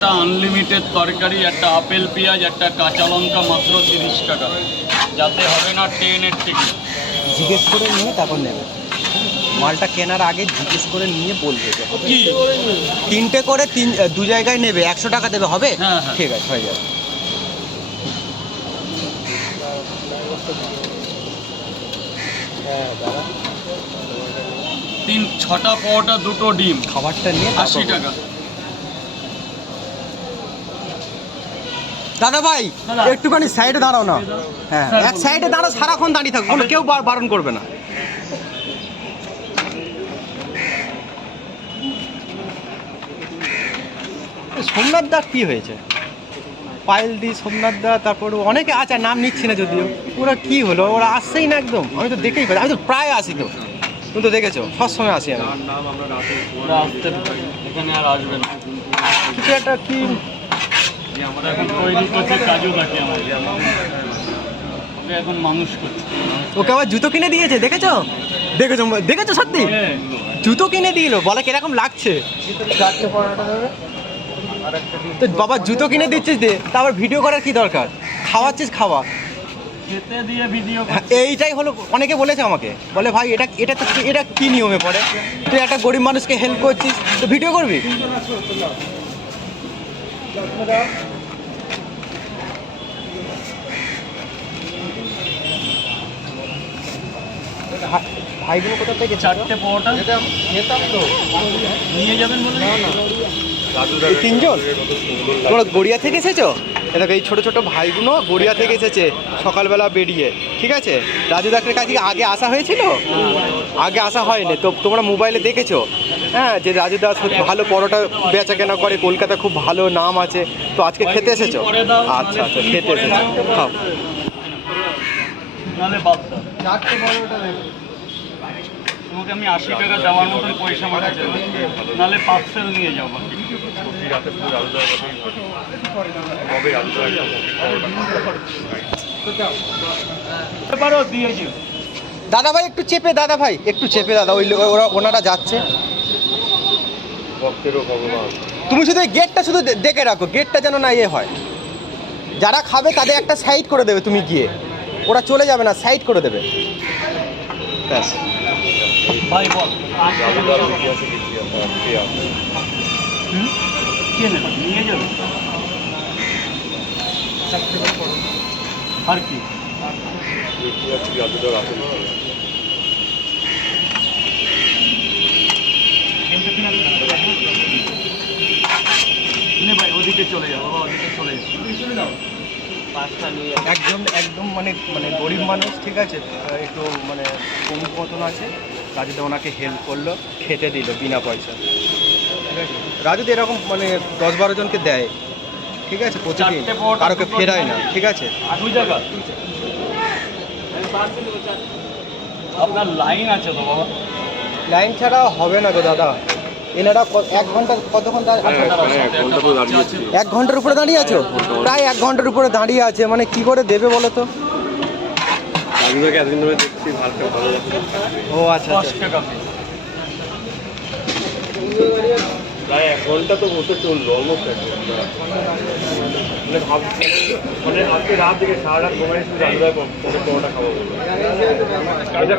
একটা আনলিমিটেড তরকারি, একটা আপেল পেঁয়াজ, একটা কাঁচা লঙ্কা, মাত্র 30 টাকা। যাতে হবে না ট্রেনের টিকিট। জিজ্ঞেস করে নিয়ে তারপর নেবে। মালটা কেনার আগে জিজ্ঞেস করে নিয়ে বলবে যে কি তিনটে করে দু জায়গায় নেবে, 100 টাকা দেবে, হবে? হ্যাঁ হ্যাঁ, ঠিক আছে, হয়ে যাবে। ছটা পরোটা, দুটো ডিম, খাবারটা নিয়ে 80 টাকা। দাদা ভাই একটুখানি সাইডে দাঁড়াও না। হ্যাঁ, এক সাইডে দাঁড়াও, সারাক্ষণ দাঁড়িয়ে থাকো, কোনো কেউ বারণ করবে না। সোমনাথ দা কি হয়েছে? পায়েল দি, সোমনাথ দা, তারপর অনেকে আছে, নাম নিচ্ছি না যদিও। ওরা কি হলো, ওরা আসছেই না একদম। আমি তো দেখেই পাই, আমি তো প্রায় আসি, তো তুমি তো দেখেছো, সবসময় আসি আমি। ওরা আসতে এখানে আর আসবে না। কিছু একটা কি আমরা এখন তৈরি করছি কাজু কাটি, আমাদের ওকে এখন মানুষ করছে। ওকে আবার জুতো কিনে দিয়েছে, দেখেছো? দেখেছো দেখেছো সত্যি জুতো কিনে দিল, বলে কিরকম লাগছে। তো বাবা জুতো কিনে দিচ্ছিস দে, তারপর ভিডিও করার কি দরকার? খাওয়াচ্ছিস, খাওয়া। খেতে দিয়ে ভিডিও। এইটাই হলো, অনেকে বলেছে আমাকে, বলে ভাই এটা এটা তো এটা কি নিয়মে পড়ে? তুই একটা গরিব মানুষকে হেল্প করছিস, তো ভিডিও করবি? ভাইগুলো কোথা থেকে? 4টে পরোটা খেতাম তো, নিয়ে যাবেন বলে। এই তিনজন তোমরা গড়িয়া থেকে এসেছো? দেখো এই ছোটো ছোটো ভাইগুলো গড়িয়া থেকে এসেছে সকালবেলা বেরিয়ে, ঠিক আছে? রাজু ডাক্তারের কাছে আগে আসা হয়েছিল? আগে আসা হয়নি তো, তোমরা মোবাইলে দেখেছো, হ্যাঁ, যে রাজু দাস ভালো পরোটা বেচা কেনা করে, কলকাতা খুব ভালো নাম আছে। তো আজকে খেতে এসেছো? আচ্ছা আচ্ছা, খেতে এসেছো, খাও। নাহলে বাদ দাও। 4টে পরোটা দেবো তোমাকে, আমি 80 টাকা দেওয়ার মতন পয়সা আমার কাছে, নাহলে পার্সেল নিয়ে যাও। পারো দিয়েছি। দাদা ভাই একটু চেপে, দাদা ভাই একটু চেপে, দাদা ওই ওনারা যাচ্ছে। তুমি শুধু গেটটা শুধু দেখে রাখো, গেটটা যেন না ইয়ে হয়। যারা খাবে তাদের একটা সাইড করে দেবে, তুমি গিয়ে, ওরা চলে যাবে না, সাইড করে দেবে, ব্যাস। ভাই বল, নিয়ে যাবে আর কি? ভাই ওদিকে চলে যাও, বাবা ওদিকে চলে যাও। একদম একদম মানে মানে গরিব মানুষ, ঠিক আছে, একটু মানে কমুক মতন আছে। রাজুদা ওনাকে হেল্প করলো, খেতে দিল বিনা পয়সা, ঠিক আছে? রাজুদা এরকম মানে 10-12 জনকে দেয়, ঠিক আছে, প্রতিদিন, কারোকে ফেরায় না, ঠিক আছে? আপনার লাইন আছে তো বাবা? লাইন ছাড়া হবে না গো দাদা। এনারা 1 ঘন্টা, কতক্ষণ 1 ঘন্টার উপরে দাঁড়িয়ে আছো? প্রায় 1 ঘন্টার উপরে দাঁড়িয়ে আছে, মানে কি করে দেবে বলো তো? ও আচ্ছা আচ্ছা, প্রায় 1 ঘন্টা তো বসে চললো, অলমোস্ট 1 ঘন্টা। মানে আজকে রাত থেকে সারা রাত ঘুমাই, শুধু রাজুদা পরোটা খাবো বলে।